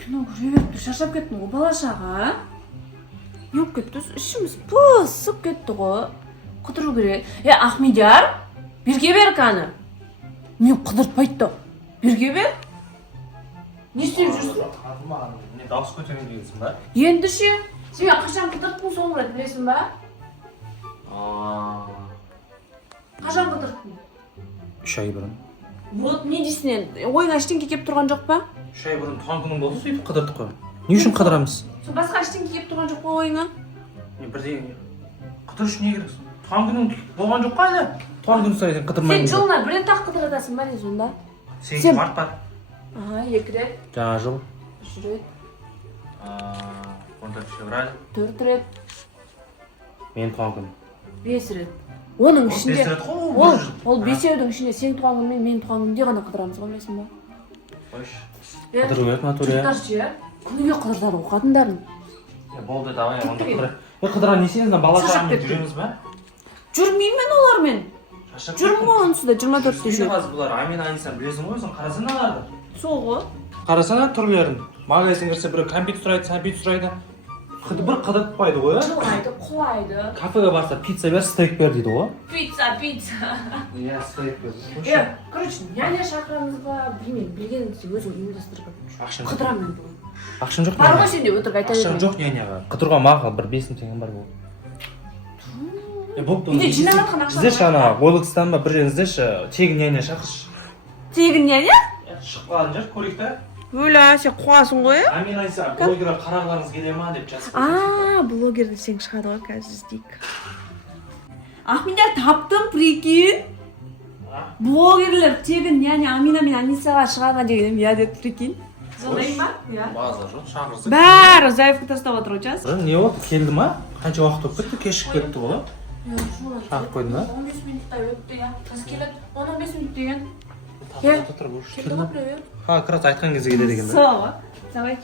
кино көре беріп шаршап кеттім ғой бала-шаға. Не болып кетті? Ішіміз пысып кетті ғой. Қыдыру керек. Ахмедияр, берге бер кәні. Мен қыдыртпайды. Берге бер. Не істеп жүрсің? Не дауыс көтерген дегенсің ба? Енді ше, сен қашан қыдырттың соңғы рет білесің ба? Қашан қыдырттың? 3 ай бұрын. Вот не дейсің? Ойыңа ештеңке келіп тұрған жоқ па? 3 ай бұрын туған күнің болды, сөйтіп қыдырдық қой. Не үшін қыдырамыз? Басқа ештеңке келіп тұрған жоқ па ойыңа? Бірден қыдыр үшін не керек? Туған күнің болған жоқ па әлі? Туған күн сайын қыдырмаймын. Сен жылына бір рет ақ қыдыратасың ба не сонда? Сен март бар. 2 рет. Жаңа жыл. 3 рет. 14 февраль. 4 рет. Мен туған күн. 5 рет. Оның ішінде 5 рет қой. Ол 5-еудің ішінде сен туған күн мен туған күнде ғана қыдырамыз ғой білесің ба? Қойшы. Қыдыру керек Натурия. Жұрттар күніге қыдыртады ғой қатындарын. Болды, давай, онда қыдыр. Қыдырған несеңізден бала-шағамен жүреміз ба? Жүрмеймін олармен. Жүрмін ғой онсыз да 24-те жүр. Қазір бұлар Амин Анисан білесің ғой, сен қарасana аларды. Сол ғой. Қарасана түрлерін. Магазин кірсе бір компьютер сұрайды, компьютер сұрайды. Бір қыдыртпайды ғой. Жылайды, құлайды. Кафеге барса пицца бер, стейк бер дейді ғой. Пицца. Иә, стейк бер. Короче, няня шақырамыз ба, білмеймін, білгеніңізді өзім ұйымдастырып қыдырамын енді. Ақшам жоқ. Бар ғой сенде өтірік айта бермеймін. Ақшам жоқ няняға. Қыдыруға маған бір 5000 теңгем бар бұл. Үйде жинап жатқан ақша. Іздеші ана Ойлыкстан ба бір жерін іздеші, тегін няня шақыршы. Тегін няня? Шығып қалған жер, көрейік та. Өлә, сен қуасың ғой, ә? Амин Анисан, блогер қарағыларыңыз келе ма деп жазып. Блогерді сен шығады ғой, қазір іздейік. Ахмедияр, таптым, прикинь. Блогерлер тегін няня Амина мен Анисаға шығады дегенім, я деді, прикинь. Zonayım ма? Базар жоқ, шақырсың. Бәрі заявка тастап отыр ғой, жаз. Не болды, келді ма? Қанша уақыт өтіп кетті, кешігіп кетті ғой. Шақырып қойдың ба? 15 минуттай өтті, я. Қыз келеді, 15 минут деген. Келді ма? Как раз айтқан кезде келеді екен. Сол, давай.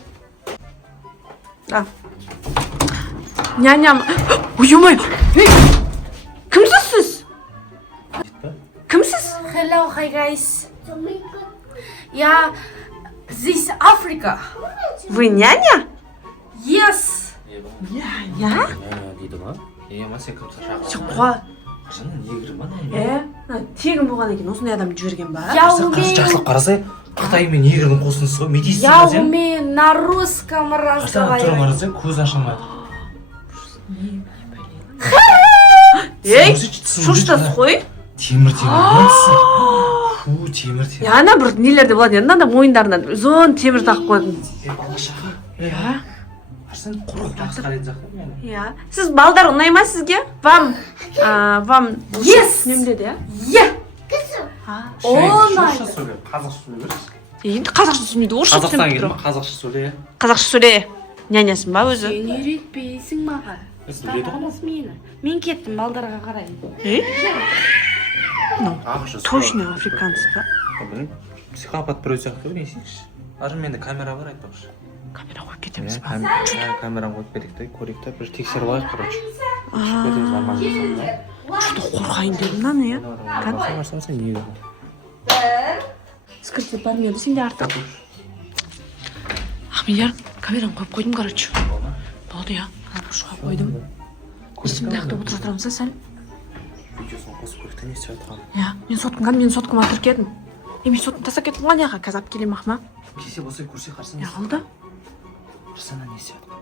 Няням. Ой-ой-ой. Кімсіз сіз? Кімсіз? Hello, hi guys. Yeah, this Africa. Вы няня? Yes. Я? дейді ма? Ма сен кімсің шақырып? Сен қуа. Қашаннан егір ма? Тегін болған екен, осындай адамды жіберген ба? Я жақсылап қарасай, Қытай мен егірдің қосындысы ғой, метисің Я ба сен? умею на русском Қашан разговаривать. тұрып қарасай, көз ашылмайды. Ей, шуштас қой. Темір. Фу, темір. Ана бір нелерде болады, анда мойындарынан зон темір тағып қойдым. Бала-шаға. Қашан құрық тақсыға рет жақты. Иә. Сіз балдар ұнай ма сізге? Вам Yes. немдеді, иә? Yeah. Қазақша сөйле, қазақша сөйле. Енді қазақша сөйлейді, орысша Қазақстан сөйлеп келді тұр. ма? Қазақша сөйле. Қазақша сөйле. Нянясың ба өзі? Сен үйретпейсің маған. Сөйлейді ғой. Мені. Мен кеттім балдарға қарай. Точно африканцы, да? Білім, психопат біреу сияқты не істейікші? Арым менде камера бар айтпақшы. Камера қойып кетеміз ба? Камераны қойып кетейік те, көрейік те, бір тексеріп алайық, короче. Шығып кетеміз нормально жасап, да? Что қорқайын дедім да, не? Барсам, не еді? Скажите, бармеді, сенде артық. Ахмедияр, камераны қойып қойдым, короче. Болды, я. Шыға қойдым. Есімді аяқта отыра тұрамыз, сәл? Видеосын қосып көрейік те, не істеп жатқан? Иә, мен соткама тіркедім. Мен сотканы тастап кеттім ғой, неға, қазір алып келем ақма. Кесе болса көрсе қарсың. Я қалды. Қарсана не істеп жатқан?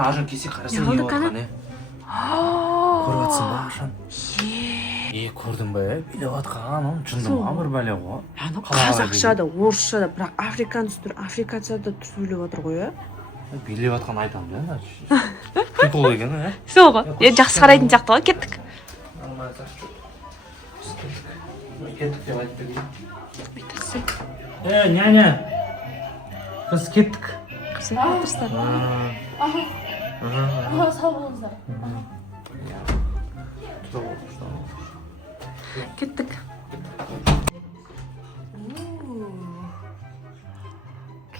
Ажан кесе қарасың не болған, е? Көріп атсың ба, Ажан? Көрдің ба, е? Билеп атқан, жынды ма бір бәле ғой? Қазақша да, орысша да, бірақ африканца да сөйлеп отыр ғой, е? Билеп атқан айтамын, е? Прикол екен, е? Сол ғой, жақсы қарайтын сияқты ғой, кеттік. Кеттік деп айтты. Няня, біз кеттік. Қызы отырсыздар. Сау болыңыздар. Кеттік.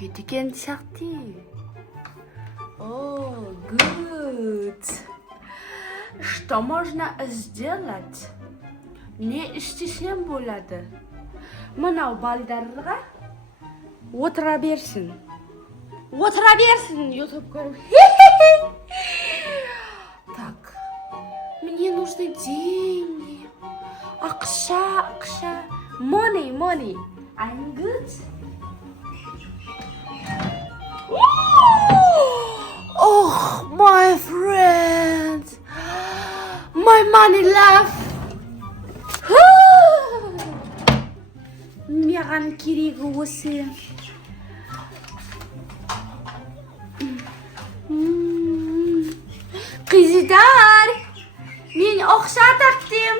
кеткен сияқты. О, good. Что можно сделать? Не istesem bo'ladi. Mana baldарға o'tira bersin. O'tira bersin, YouTube ko'rib. Так. Мне нужны деньги. Ақша. Money. I'm good. Oh, my friend. My money left. Маған керегі осы. Қыздар, мен ақша таптым.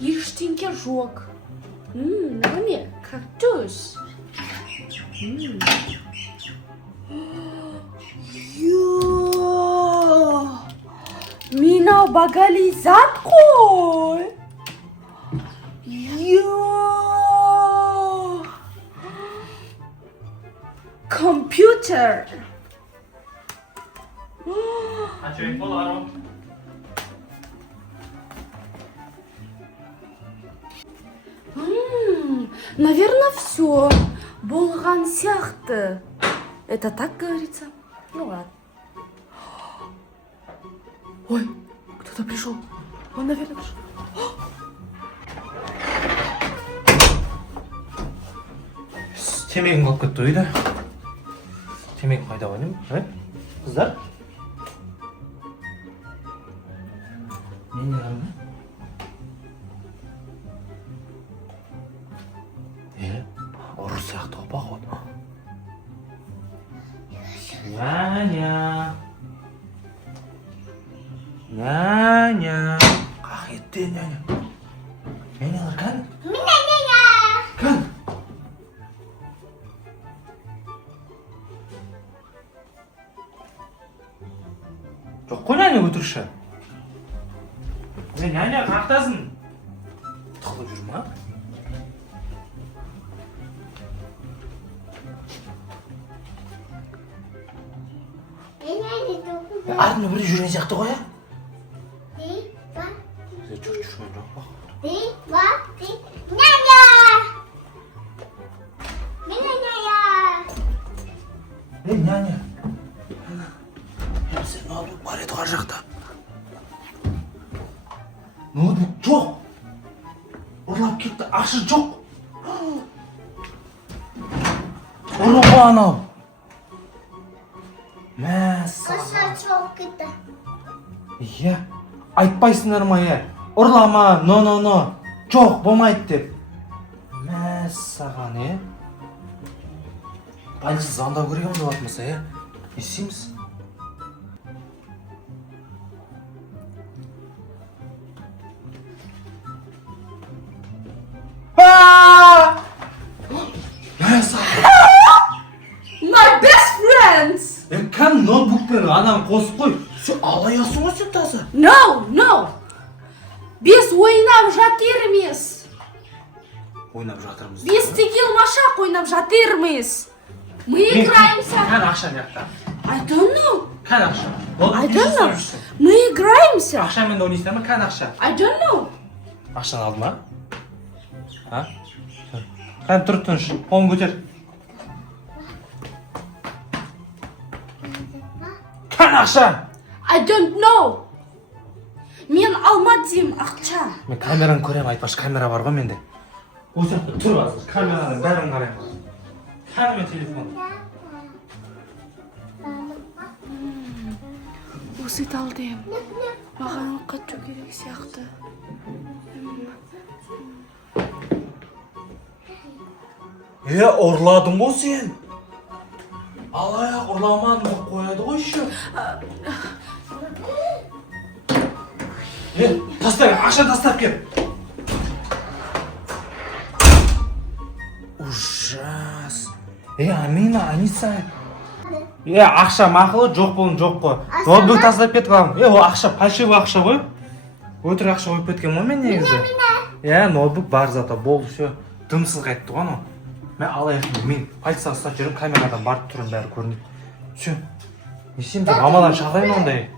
Ештеңке жоқ. Міне, кактус. Мынау бағалы зат қой. Компьютер. Açayım polarım. Наверное, все. Болған сияқты. Это так говорится? Ну ладно. Ой, кто-то пришел. Он, наверное, пришел. Темегім қалып кетті ойда. Темекі қайда қойдым? Қыздар? Не қалды? Ұры сияқты опақ ғой. Няня. Қақ етті, няня. Нянялар кән? Кән? Жоқ қой няня өтірікші. Няня қақтасын. Тұқылып жүр ма? Артында бір жүрген сияқты ғой, жүрген жоқ па? Няня. Сен ноутбук бар еді ғой жақта. Ноутбук жоқ. Ұрлап кетті, ақша жоқ. Ұры ғой анау. Иә, айтпайсыңдар ма, ұрлама, но, жоқ, болмайды деп. Саған, Полиция звондау керек ем деп атмаса, естиміз? My best friends! Кән ноутбукпен адам қосып қой. Сен алаясың ғой сен таза. No! Біз ойнап жатырмыз. Ойнап жатырмыз. Біз текил-машақ ойнап жатырмыз. Мы играемся. Кән ақша жақта. I don't know. Кән ақша. I don't know. Мы играемся. Ақшамен ойнайсыңдар ма? Кән ақша. I don't know. Ақшаны алды ма? Кән тұр тыныш. Қолын көтер. Кән ақша. I don't know. Мен алмадым ақша. Мен камераны көрем, айтпашы, камера бар ғой менде. Осы жақта тұр қазір, камераның бәрін қараймын. Кәнімен телефон. Осы талдым. Маған оқыту керек сияқты. Ұрладың ғой сен. Алаяқ ұрламадың ғой, қояды ғой еще. Тастап, ақша тастап кеп. Ужас. Амина, Аниса. Ақша мақұлы, жоқ болын жоқ қой. Ноутбук тастап кетіп қалдым. Ол ақша, фальшивый ақша ғой. Өтірік ақша қойып кеткен ғой мен негізі. Ноутбук бар зато, болды, все. Дымсыз қайтты ғой анау. Мен алаяқпын, мен полицияға ұстап жүрмін, камерадан барып тұрмын, бәрі көрінеді. Все. Не істеймін, мамадан шақырайын ондай.